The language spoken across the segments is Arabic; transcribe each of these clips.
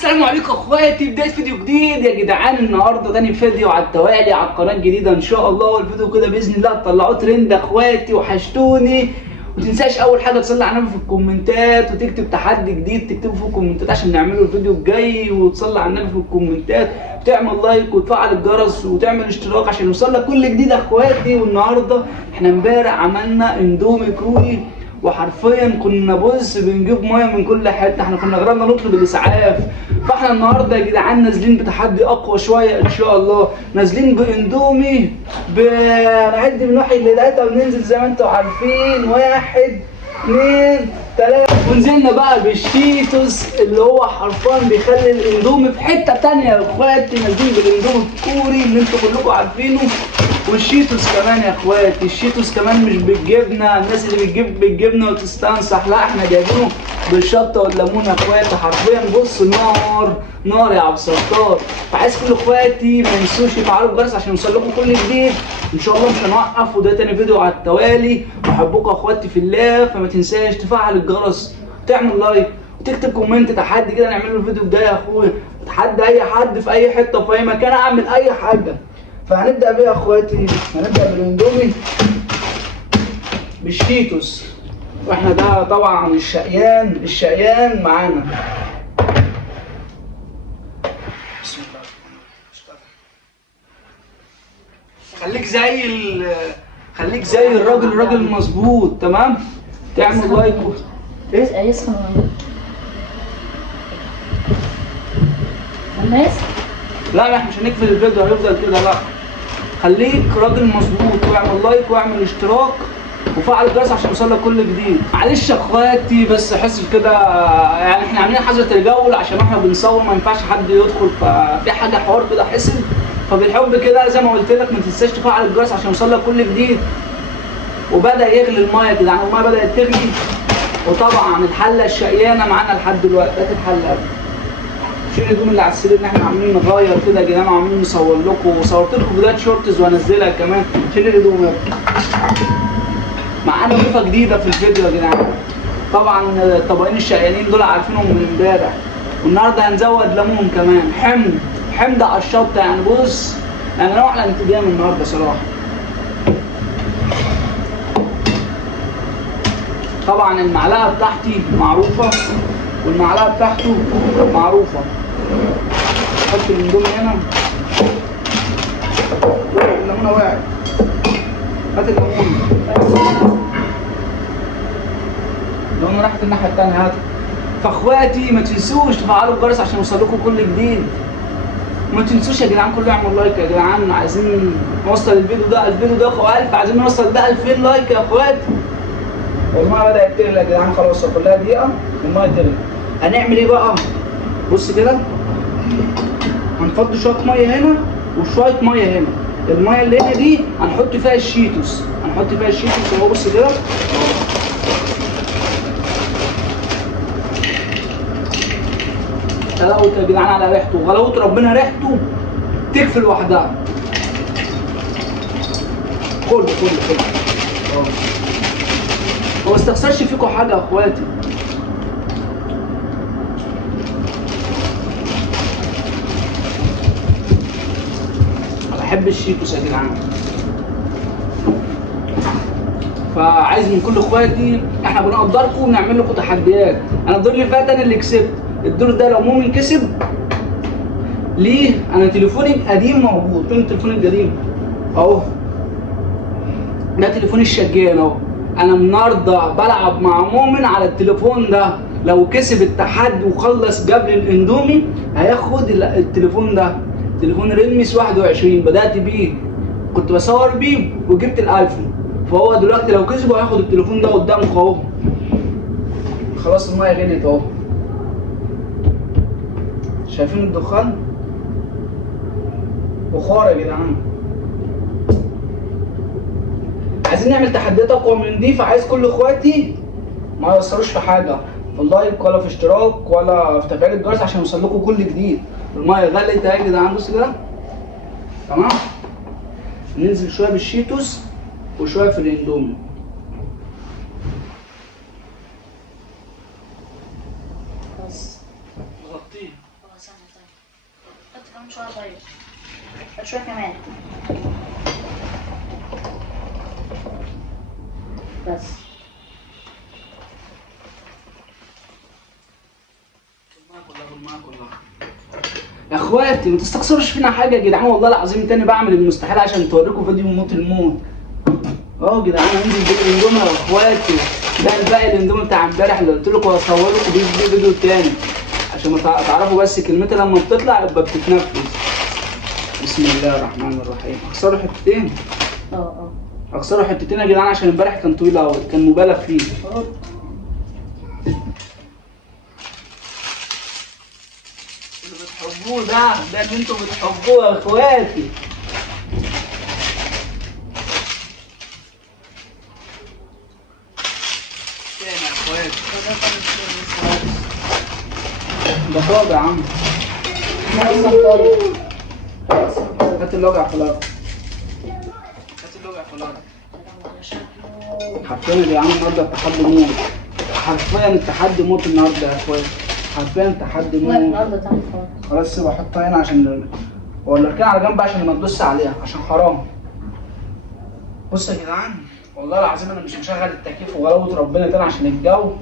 السلام عليكم اخواتي، بدايه فيديو جديد يا جدعان. النهارده تاني فيديو على التوالي على القناه الجديده ان شاء الله، والفيديو كده باذن الله تطلعوه ترند اخواتي، وحشتوني. ومتنساش اول حاجه تصلي على النبي في الكومنتات، وتكتب تحدي جديد تكتبه في الكومنتات عشان نعمله الفيديو الجاي، وتصلي على النبي في الكومنتات، وتعمل لايك وتفعل الجرس وتعمل اشتراك عشان يوصلك كل جديد اخواتي. والنهارده احنا امبارح عملنا اندومي كوري، وحرفيا كنا بنجيب ميه من كل حته، احنا كنا غرقنا نطلب الاسعاف. فاحنا النهارده يا جدعان نازلين بتحدي اقوى شويه ان شاء الله، نازلين باندومي هنعد من 1 ل3 وننزل زي ما انتم عارفين 1 2 3، ونزلنا بقى بالشيتوس اللي هو حرفيا بيخلي الاندومي في حته ثانيه يا اخواتي. نازلين بالاندومي الكوري اللي انتم كلكم عارفينه، والشيتوس كمان يا اخواتي. الشيتوس كمان مش بالجبنه، الناس اللي بتجيب بالجبنه وتستنصح، لا احنا جايبينه بالشطه والليمون يا اخواتي. حرفيا بص نار نار يا عبد الستار. فعايز كل اخواتي ما ينسوش يفعلوا الجرس عشان يوصل لكم كل جديد ان شاء الله. مش هنوقف، وده تاني فيديو على التوالي. بحبكم اخواتي في الله، فما تنساش تفعل الجرس وتعمل لايك وتكتب كومنت تحدي كده نعمله الفيديو الجاي يا اخويا. تحدي اي حد في اي حته في اي مكان، اعمل اي حاجه. فهنبدأ بيه يا اخواتي، هنبدأ بالاندومي بالشيتوس، واحنا ده طبعا الشقيان معانا. بسم الله. خليك زي الراجل المظبوط، تمام؟ تعمل لايك ايه يسخن الناس. لا احنا مش هنقفل الفيديو هيفضل كده، لا خليك راجل مظبوط، واعمل لايك واعمل اشتراك وفعل الجرس عشان يوصلك كل جديد. معلش يا اخواتي بس حس كده، يعني احنا عاملين حظر الجول عشان احنا بنصور ما ينفعش حد يدخل، ففي حاجه حوار كده حصل، فبالحب كده زي ما قلت لك ما تنساش تفعل الجرس عشان يوصلك كل جديد. وبدا يغلي الميه كده، يعني الميه بدات تغلي، وطبعا الحله الشقيانه معانا لحد دلوقتي. هات الحله شيل الهدوم اللي على السرير، ان احنا عاملين نغير كده يا جدعان، وعاملين نصور لكم، وصورت لكم فيديوهات شورتز وهنزلها كمان. شيل الهدوم يا ابني. معانا ضيفه جديده في الفيديو يا جدعان. طبعا الطبقين الشقيانين دول عارفينهم من امبارح، والنهارده هنزود ليمون كمان. حمد على الشطه، يعني بص يعني نوع على انتجام النهارده صراحه. طبعا المعلقه بتاعتي معروفه والمعلقه بتاعته معروفه. حط الاندومي هنا، الليمونه وقعت، هات الليمونه راحت الناحيه الثانيه، هات. فاخواتي ما تنسوش تفعلوا الجرس عشان يوصل لكم كل جديد. وما تنسوش يا جدعان كله يعمل لايك يا جدعان، عايزين نوصل الفيديو ده 1000، عايزين نوصل ده 2000 لايك يا اخواتي. الميه بدات تغلي يا جدعان، خلاص كلها دقيقه الميه تغلي. هنعمل ايه بقى؟ بص كده، هنفضي شويه ميه هنا وشويه ميه هنا. الميه اللي هنا دي هنحط فيها الشيتوس، اهو. بص كده غلوت يا جدعان على ريحته، غلوت ربنا ريحته تكفي لوحدها. كله ما استخسرش فيكم حاجه يا اخواتي. بحب الشيتوس يا جدعان، فعايز من كل اخواتي، احنا بنقدركم ونعمل لكم تحديات. انا الدور اللي فات انا اللي كسبت، الدور ده لو مؤمن كسب ليه؟ انا تليفوني القديم موجود. فين التليفون القديم؟ اهو، ده تليفوني الشجان اهو. انا النهارده بلعب مع مؤمن على التليفون ده، لو كسب التحدي وخلص جاب لي الاندومي هياخد التليفون ده. تليفون ريدمي 21 بدأت بيه، كنت بصور بيه وجبت الايفون. فهو دلوقتي لو كسبه هياخد التليفون ده قدامك اهو. خلاص الميه غليت اهو، شايفين الدخان؟ بخار يا جدعان. عايزين نعمل تحديات اقوى من دي، فعايز كل اخواتي ما يقصروش في حاجه، في اللايك ولا في اشتراك ولا في تفعيل الجرس عشان يوصل لكم كل جديد. الميه غلت اهي يا جدعان، بص كده تمام. ننزل شويه بالشيتوس وشويه في الاندومي. بس نغطيه. كمان شوية طيب. شوية كمان. بس. يا اخواتي ما تستخسروش فينا حاجه يا جدعان، والله العظيم تاني بعمل المستحيل عشان توريكم فيديو موت الموت. يا جدعان هنزل نجيب الاندومي يا اخواتي. ده الباقي الاندومي بتاع امبارح اللي قلت لكم هصور لكم بيه فيديو تاني عشان ما تعرفوا بس كلمتي لما بتطلع يبقى بتتنفذ. بسم الله الرحمن الرحيم. اكسروا حتتين. اكسروا حتتين يا جدعان عشان امبارح كان طويل قوي، كان مبالغ فيه. اللي بتحبوه ده اللي انتوا بتحبوه يا اخواتي. تاني يا اخواتي. ده طابع يا عم. هات اللوجع في الارض. هات اللوجع في الارض. حرفيا يا جدعان النهارده التحدي موت. حرفيا التحدي موت النهارده يا اخواتي. حرفيا التحدي موت. خلاص سيبها احطها هنا عشان ولا اركنها على جنب عشان ما تدوس عليها عشان حرام. بصوا يا جدعان والله العظيم انا مش مشغل التكييف وغلاوه ربنا تاني عشان الجو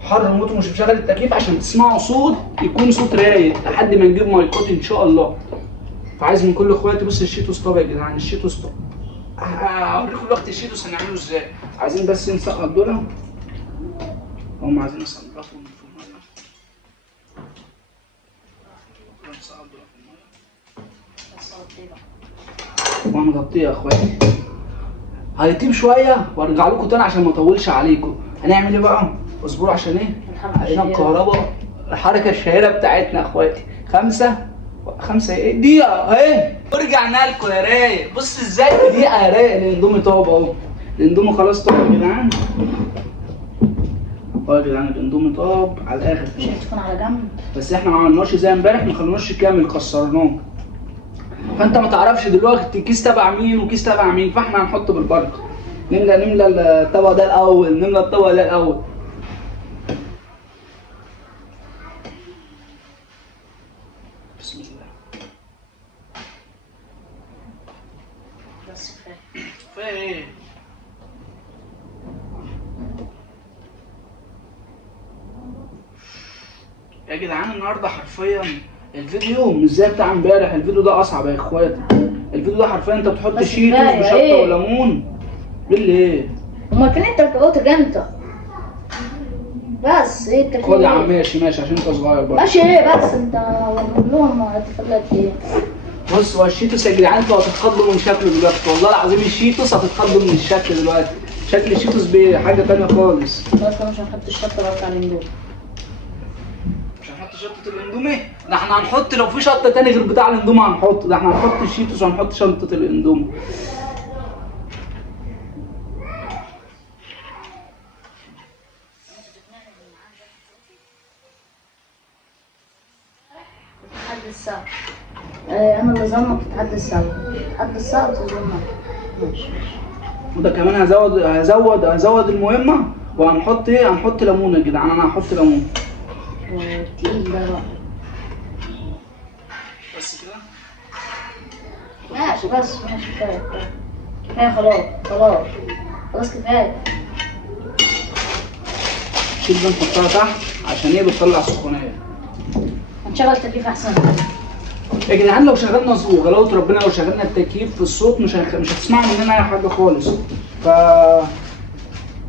حر موت، ومش مشغل التكييف عشان تسمعوا صوت يكون صوت رايق لحد ما نجيب مايكات ان شاء الله. فعايز من كل اخواتي بص الشيتوس طاب يا جدعان، الشيتوس طاب. هوريكم دلوقتي الشيتوس هنعمله ازاي. عايزين بس نسقط دول. هم عايزين نسقطهم في الميه. نسقط دول في الميه. وهنغطيه يا اخواتي. هيطيب شويه وارجع لكم تاني عشان ما اطولش عليكم. هنعمل ايه بقى؟ اصبروا عشان ايه؟ علينا الكهرباء. الحركه الشهيره بتاعتنا يا اخواتي. خمسة ايه؟ دقيقة اهي. ورجعنا لكم يا رايق. بص ازاي في دقيقة يا رايق الاندومي طاب اهو. الاندومي خلاص طاب يا جدعان. يا جدعان الاندومي طاب على الاخر. مش هتكون على جنب. بس احنا ما عملناش زي امبارح، ما خلوناش كامل كسرناه. فانت ما تعرفش دلوقتي كيس تبع مين وكيس تبع مين، فاحنا هنحط بالبركة. نملى الطبق ده الاول، نملى الطبق ده الاول. بسم الله. بس كفاية. كفاية ايه؟ يا جدعان النهارده حرفيا الفيديو مش زي بتاع امبارح، الفيديو ده اصعب يا اخواتي. الفيديو ده حرفيا انت بتحط شيتوس بشطه إيه؟ وليمون. بالله امال فين انت قلت جنطة؟ بس ايه التكليف؟ خد يا عم ماشي عشان انت صغير برضه. ماشي ايه بس انت بقول لهم هتفضل ايه؟ بص هو الشيتوس يا جدعان انتوا هتتخضوا من شكله دلوقتي، والله العظيم الشيتوس هتتخضوا من الشكل دلوقتي. شكل الشيتوس بحاجه تانيه خالص. خلاص مش هنحط الشطة بقى بتاع الاندومي. مش هنحط شطه الاندومي؟ ده احنا هنحط لو في شطه تاني غير بتاع الاندومي هنحط، ده احنا هنحط الشيتوس وهنحط شطه الاندومي. تحدي الصعب. انا اللي ظلمك في تحدي الصعب. تحدي الصعب تظلمك. ماشي. وده كمان هزود المهمه وهنحط ايه؟ هنحط ليمون يا جدعان. انا هحط ليمون. تقيل ده بقى. بس كده؟ ماشي ماشي كفاية كفاية خلاص كفاية. شيل ده نحطها تحت عشان هي بتطلع سخونيه. هنشغل التكييف احسن. يا جدعان لو شغلنا وغلاوة ربنا لو شغلنا التكييف في الصوت مش هتسمعوا مننا اي حاجه خالص.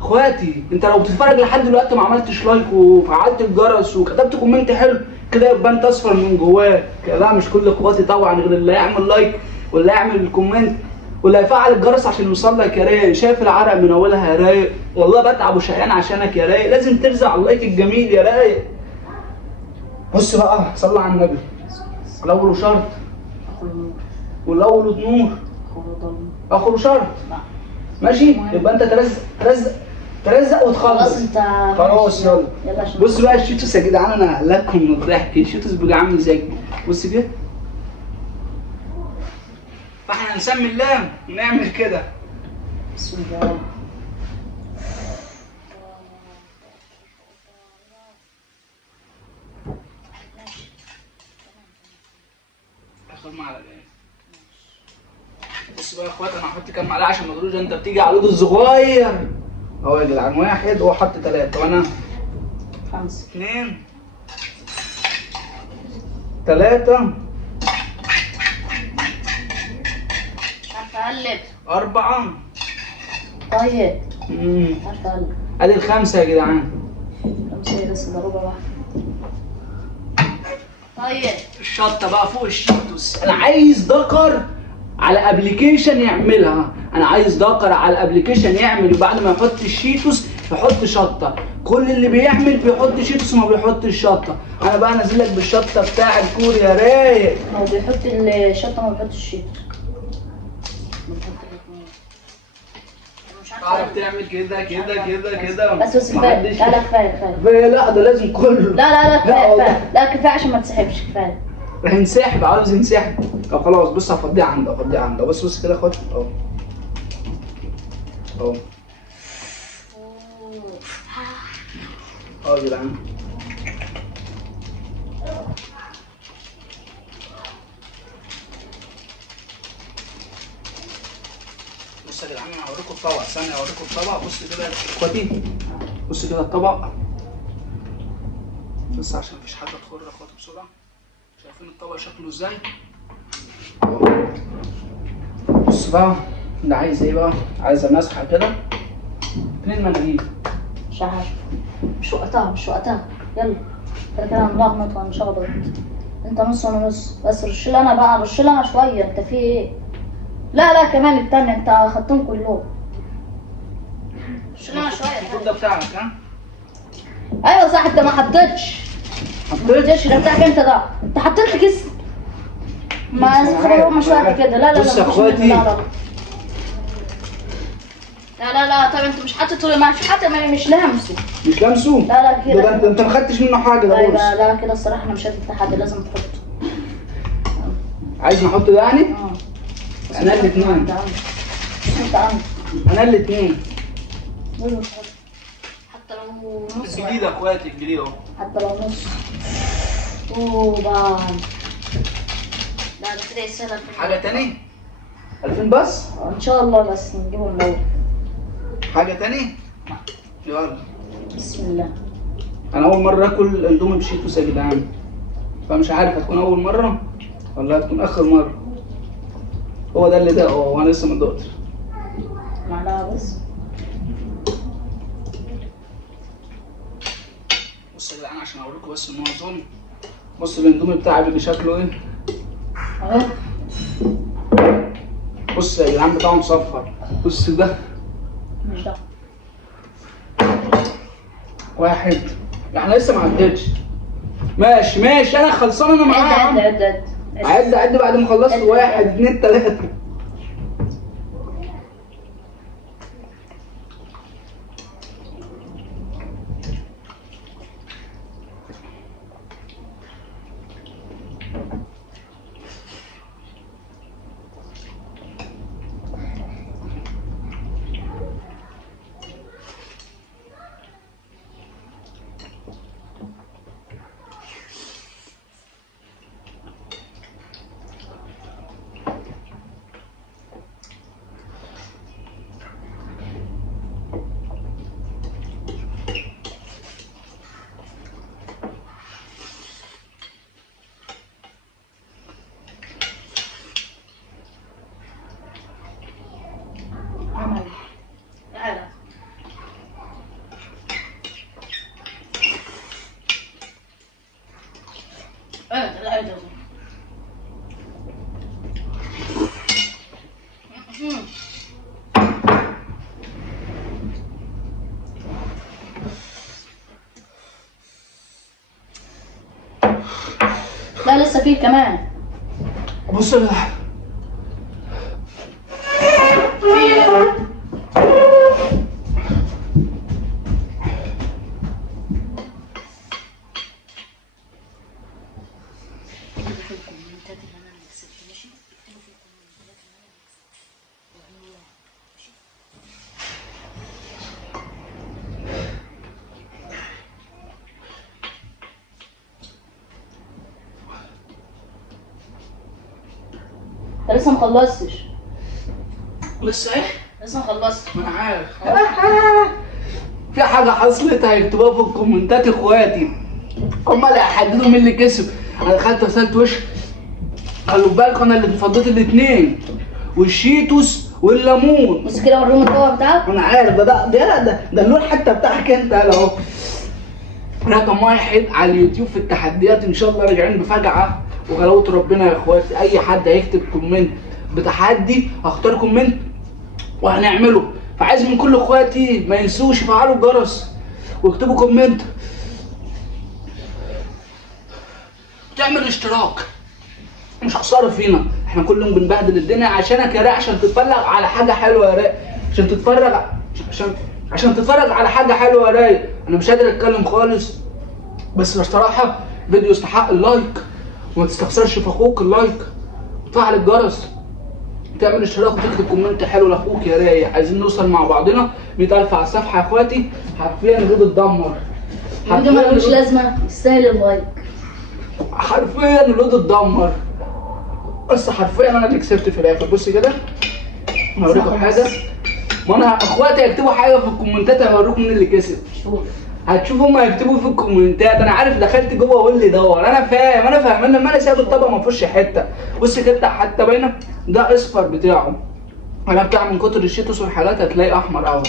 اخواتي انت لو بتتفرج لحد دلوقتي ما عملتش لايك وفعلت الجرس وكتبت كومنت حلو كده يبقى انت اصفر من جواك. لا مش كل اخواتي طبعا، غير اللي يعمل لايك واللي يعمل الكومنت واللي هيفعل الجرس عشان يوصل لك يا رايق. شايف العرق من اولها يا رايق، والله بتعب وشقيان عشانك يا رايق. لازم ترزع على اللايك الجميل يا رايق. بص بقى صلي على النبي. الاول شرط والاول نور اخر شرط. ماشي يبقى انت ترزق وتخلص. خلاص انت خلاص يلا. بص بقى الشيتوس يا جدعان انا ههلككم من الضحك. الشيتوس بيبقى عامل ازاي؟ بص كده. فاحنا هنسمي الله ونعمل كده. بسم الله. اخر معلقه. بص بقى يا اخوات، انا هحط كام معلقه عشان ما تقولوش انت بتيجي على العود الصغير. اهو يا جدعان، واحد هو حط ثلاثه وانا 5. 2 3 مش عارفه اقلب. 4. طيب مش عارفه اقلب. ادي الخمسه يا جدعان. 5 ايه بس، ده ربع واحد. طيب الشطه بقى فوق الشيتوس. انا عايز دكر على ابلكيشن يعملها، انا عايز دكر على ابلكيشن يعمل وبعد ما يحط الشيتوس يحط شطه. كل اللي بيعمل بيحط شيتوس وما بيحطش شطه. انا بقى نازل لك بالشطه بتاع الكوري يا رايق. هو بيحط الشطه ما بيحطش الشيتوس. تعرف تعمل كده كده كده كده بس كفايه. لا لا كفايه كفايه. لا ده لازم كله. لا كفايه كفايه. لا كفايه عشان ما تسحبش. كفايه. هنسحب، عاوز ينسحب. طب خلاص بص هفضيها عنده بص كده خد اهو اهو يا جدعان. بص يا جدعان، انا هوريكم الطبق. ثانيه هوريكم الطبق. بص كده يا اخواتي، بص كده الطبق. بس عشان مفيش حاجه تخر يا اخواتي بسرعه. شايفين الطبق شكله ازاي؟ بص بقى، ده عايز ايه بقى؟ عايز مسحه كده. فين المناديل؟ مش عارف. مش وقتها. يلا كده هنلخبط وهنشخبط. انت نص وانا نص. بس رش لي انا شويه. انت في ايه؟ لا كمان التانية. انت اخدتهم كلهم. رش لي انا شويه. الفوق ده بتاعك ها؟ ايوه صح. انت ما حطيتش. ده بتاعك انت. ده انت حطيت لي كيس. ما تخرجوا شويه كده. لا بص يا اخواتي، لا طب انت مش حاطط مش لامسه. مش لامسه؟ لا كده. ده انت ما خدتش منه حاجه ده. بص لا كده الصراحه انا مش هدي حد. لازم تحطه. عايز نحط ده يعني؟ انا الاثنين. انت انا الاثنين. حتى لو نص. الجديد يا اخواتي، الجديد اهو. حتى لو نص. اوه لا ده كده يسهل. حاجه تاني؟ 2000 بس؟ ان شاء الله. بس نجيبهم الاول. حاجه تاني؟ يلا بسم الله. انا اول مره اكل اندومي بشيتوس يا جدعان، فمش عارف هتكون اول مره ولا هتكون اخر مره. هو ده اللي ده وانا لسه ما دقتش. معلقه بس. بص يا جدعان عشان اوريكم بس ان هو ظلم. بص الاندومي بتاعي بيبقى شكله ايه اهو. بص يا جدعان بتاعه مصفر. بص ده مش ده. واحد. احنا لسه ما عدتش. ماشي انا خلصان. انا معايا. عد بعد ما خلصت. 1 2 3. تعالى. لا لسه فيه كمان. بص انت لسه مخلصتش. لسه ايه؟ لسه مخلصتش. ما انا عارف. في حاجة حصلت هيكتبوها في الكومنتات اخواتي. هما اللي هيحددوا مين اللي كسب. انا دخلت غسلت وشي. خلوا بالكم انا اللي فضيت الاتنين. والشيتوس والليمون. بص كده وريهم الطبق بتاعك. انا عارف ده اللون حتى بتاعك انت اهو. رقم واحد على اليوتيوب في التحديات، ان شاء الله راجعين بفجعة وغلاوة ربنا يا اخواتي. اي حد هيكتب كومنت بتحدي هختار كومنت وهنعمله. فعايز من كل اخواتي ما ينسوش يفعلوا الجرس ويكتبوا كومنت، تعمل اشتراك. مش خساره فينا، احنا كل يوم بنبهدل الدنيا عشانك يا راي، عشان تتفرج على حاجه حلوه يا راي، عشان تتفرج على حاجه حلوه يا راي. انا مش قادر اتكلم خالص، بس بصراحه فيديو يستحق اللايك، وما تستخسرش في اخوك اللايك وتفعل الجرس، تعمل اشتراك وتكتب كومنت حلو لاخوك يا راي. عايزين نوصل مع بعضنا 100,000 على الصفحه يا اخواتي. حرفيا الفيديو اتدمر، الفيديو ملوش لازمه، يستاهل اللايك. حرفيا الفيديو اتدمر، بس حرفيا انا اللي كسبت في الاخر. بص كده انا هوريكم حاجه، ما انا اخواتي هيكتبوا حاجه في الكومنتات هوريكم مين اللي كسب. شوف هتشوفوا هم هيكتبوا في الكومنتات. انا عارف دخلت جوه اقول لي دور، انا فاهم لما انا سايب الطبق ما فيهوش حته. بص كده حتى باينه ده اصفر بتاعه، انا بتاع من كتر الشيتوس والحاجات هتلاقي احمر اهو.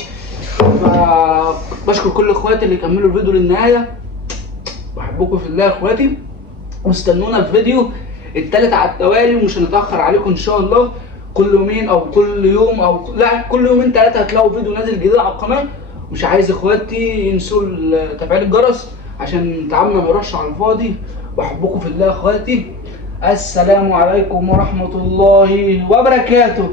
فبشكر كل اخواتي اللي كملوا الفيديو للنهايه، بحبكم في الله يا اخواتي، واستنونا في فيديو التالت على التوالي، ومش هنتاخر عليكم ان شاء الله. كل يومين او كل يوم او لا كل يومين ثلاثه هتلاقوا فيديو نازل جديد على القناه. مش عايز اخواتي ينسوا تفعيل الجرس عشان تعبنا ما يروحش على الفاضي. بحبكم في الله يا اخواتي. السلام عليكم ورحمه الله وبركاته.